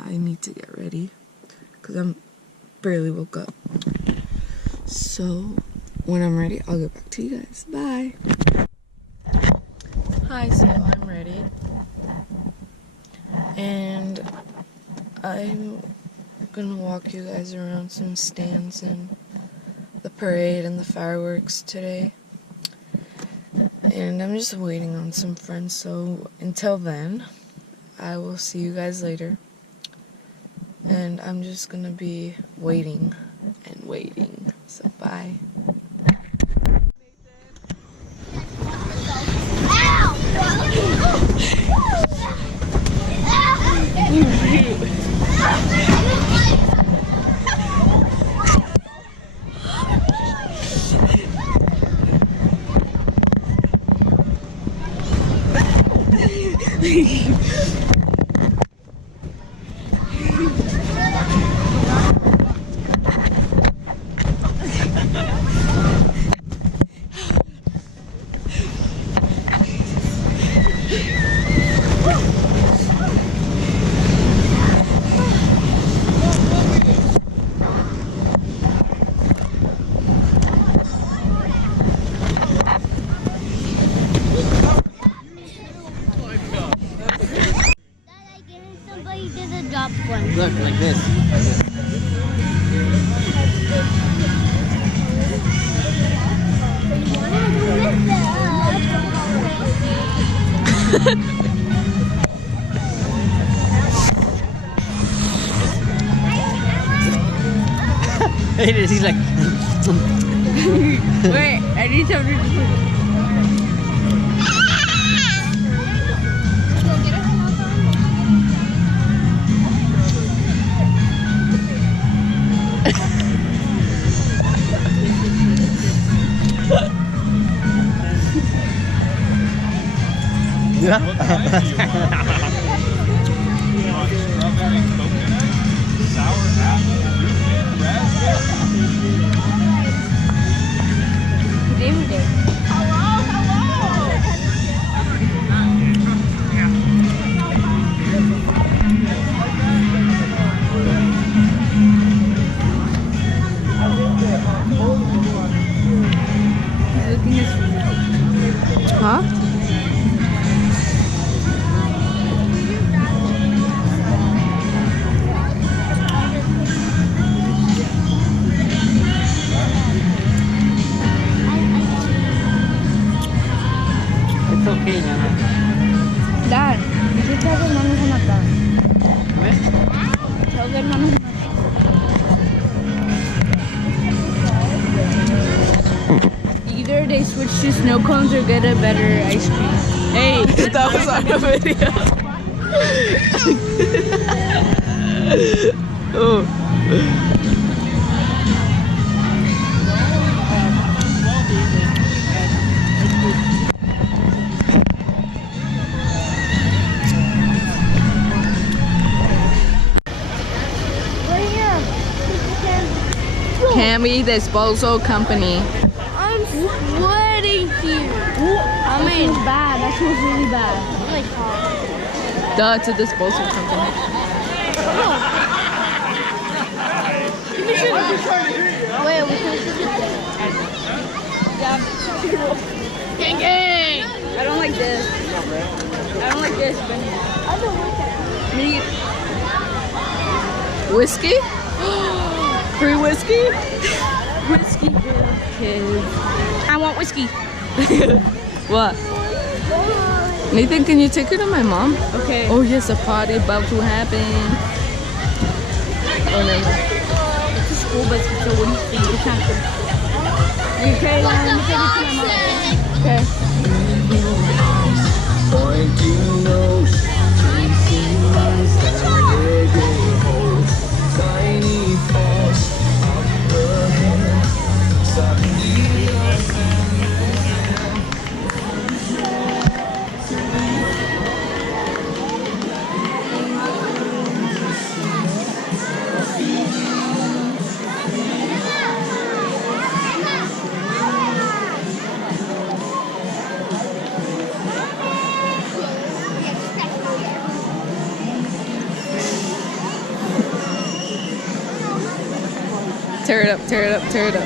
not, I need to get ready because I'm barely woke up. So when I'm ready, I'll get back to you guys. Bye. Hi, so I'm ready. And I'm gonna walk you guys around some stands and the parade and the fireworks today. And I'm just waiting on some friends, so until then, I will see you guys later. And I'm just gonna be waiting and waiting. So bye. Look, like this. He's like... Wait, I need something to do. Huh? It's okay, Nana. Dad, just tell them Mama's not done. Tell them Mama's not done. Either they switch to snow cones or get a better ice cream. Hey, That was on the video. Oh. Cammy Disposal Company. I'm sweating here. I mean, bad. That smells really bad. Like hot. Duh, it's a disposal company. Wait, we can gang. I don't like this. I don't like this. I don't like that. Me. Whiskey? Free whiskey? Whiskey girl kids. I want whiskey. What? Nathan, can you take her to my mom? Okay. Oh yes, a party about to happen. Oh no. It's a school bus, so what do you think? It's not good. Okay, let me take it to my mom. Okay. Tear it up, tear it up, tear it up.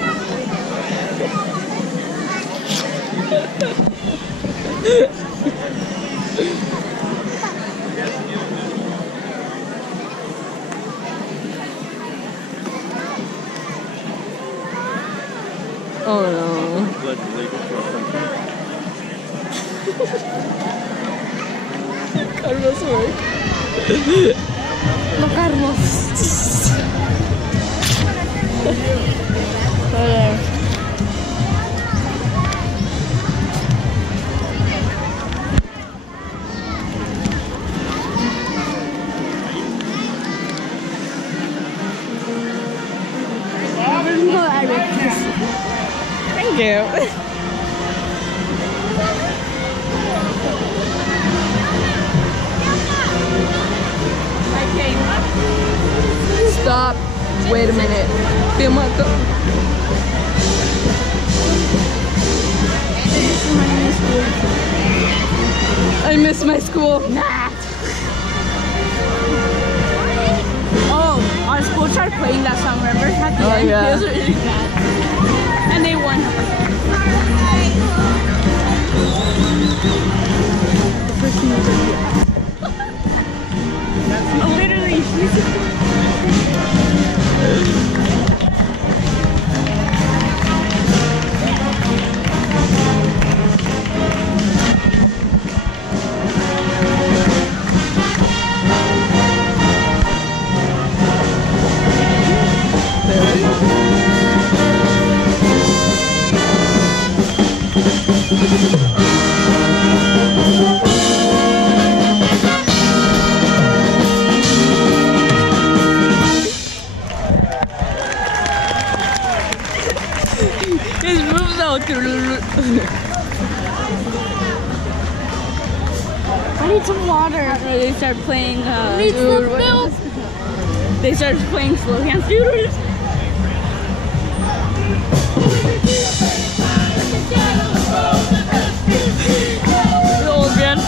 Oh no. Carlos work. No, Carlos. Thank you. Stop. Wait a minute. Film up. I miss my school. Oh, our school started playing that song, remember? At the Oh, end. yeah. It was really bad. And they won. Oh, literally. His moves out. I need some water. They start playing. Dude, what milk. They started playing slow dance. Dude. The old man.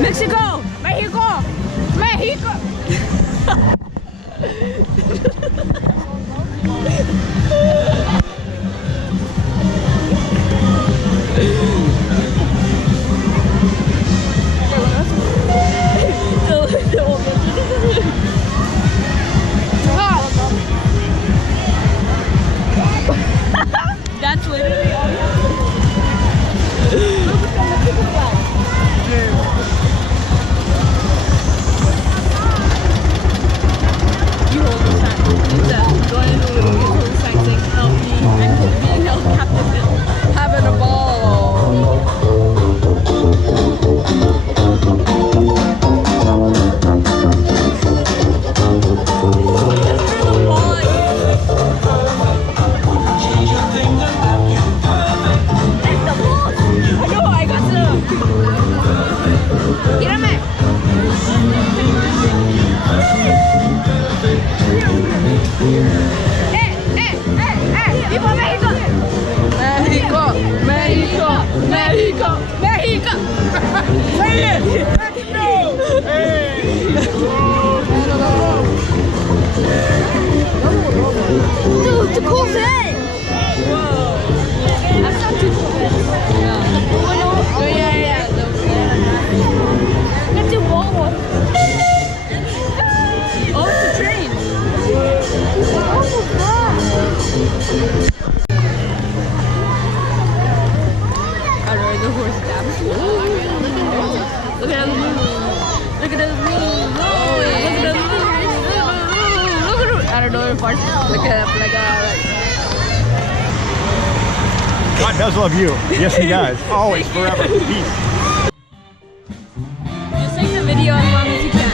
Mexico! Mexico! Mexico! That's literally all. You hold the sign. Lisa, go in the little, you hold the sign saying, help me, I'm being held captive. Having a ball. México, México, México, México. Dude, it's a cool thing! Whoa. That's not too cool. Oh, yeah. Let's do Volvo. Oh, it's a train. Oh, I rode the horse down. Look at him move. Look at him move. Oh, yeah. Look at him move. Look at him. I don't know if I look at God does love you. Yes, he does. Always, forever. Peace. just take the video as long as you can.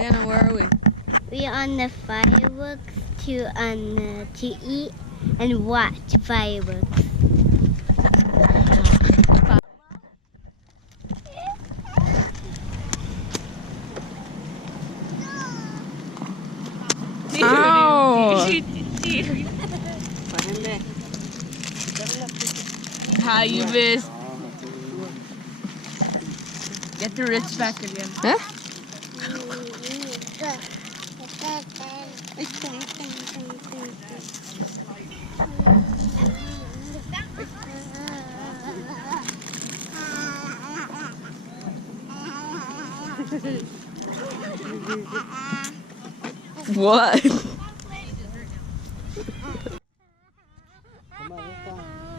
Diana, where are we? We on the fireworks to eat and watch fireworks. Ow! How you miss? Get the rich back again. Huh? What? Come on, let's go.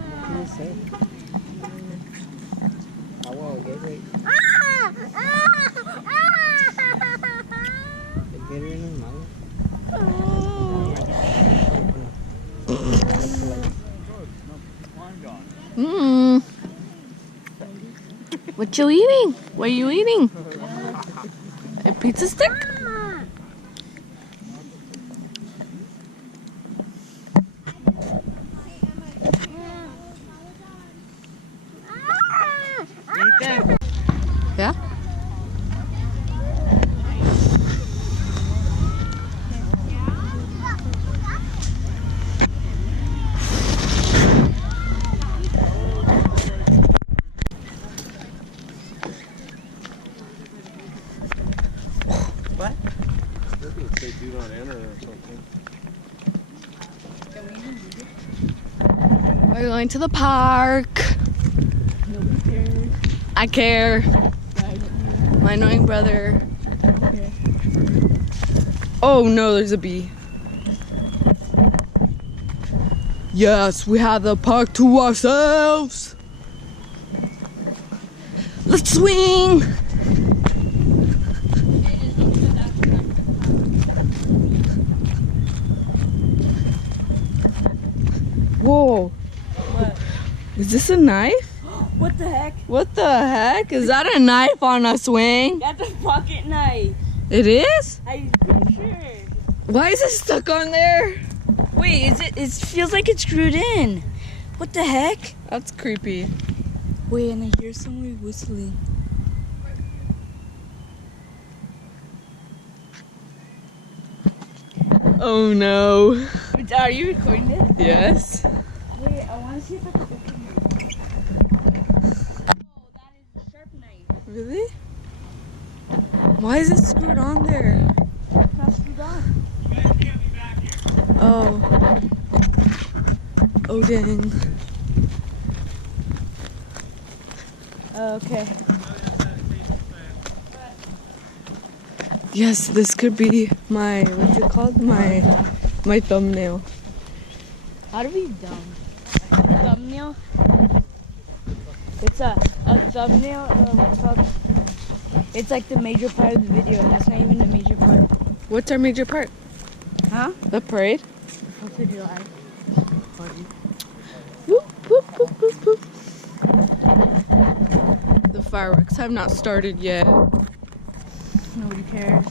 What can you say? I will get it. Get it in the mouth. Mm. What you eating? What are you eating? A pizza stick? Right there. Yeah? What? Say do not enter or something. We're going to the park. Nobody cares. I care. My annoying brother. Oh no, there's a bee. Yes, we have the park to ourselves. Let's swing. Whoa. What? Is this a knife? What the heck? What the heck? Is that a knife on a swing? That's a pocket knife. It is? I'm pretty sure. Why is it stuck on there? Wait, is it? It feels like it's screwed in. What the heck? That's creepy. Wait, and I hear someone whistling. Oh no. Are you recording this? Yes. Wait, I want to see if I can open it. Oh, that is a sharp knife. Really? Why is it screwed on there? It's not screwed on. Oh. Oh dang. Okay. Yes, this could be my, what's it called? My thumbnail. How do we dumb? Thumbnail? It's a thumbnail, what's it called? It's like the major part of the video. That's not even the major part. What's our major part? Huh? The parade? What's the July? Whoop, whoop, whoop, whoop, whoop. The fireworks have not started yet. Nobody cares.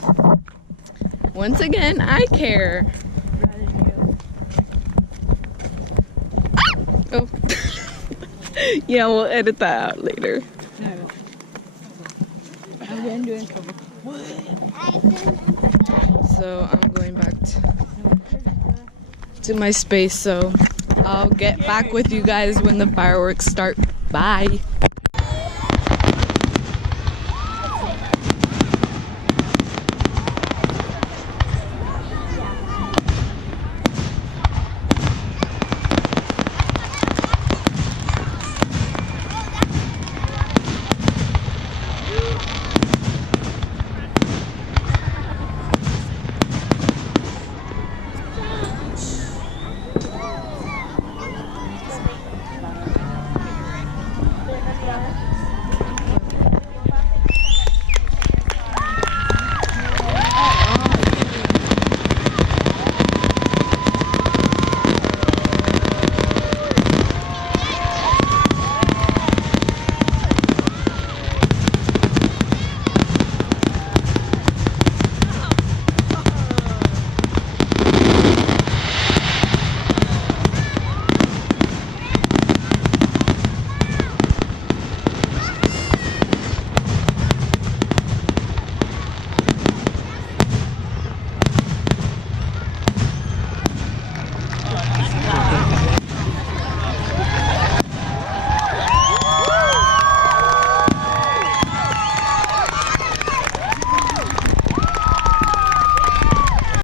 Once again, I care. Rather you. Oh. Yeah, we'll edit that out later. No. I'm getting into trouble. So I'm going back to my space, so I'll get back with you guys when the fireworks start. Bye.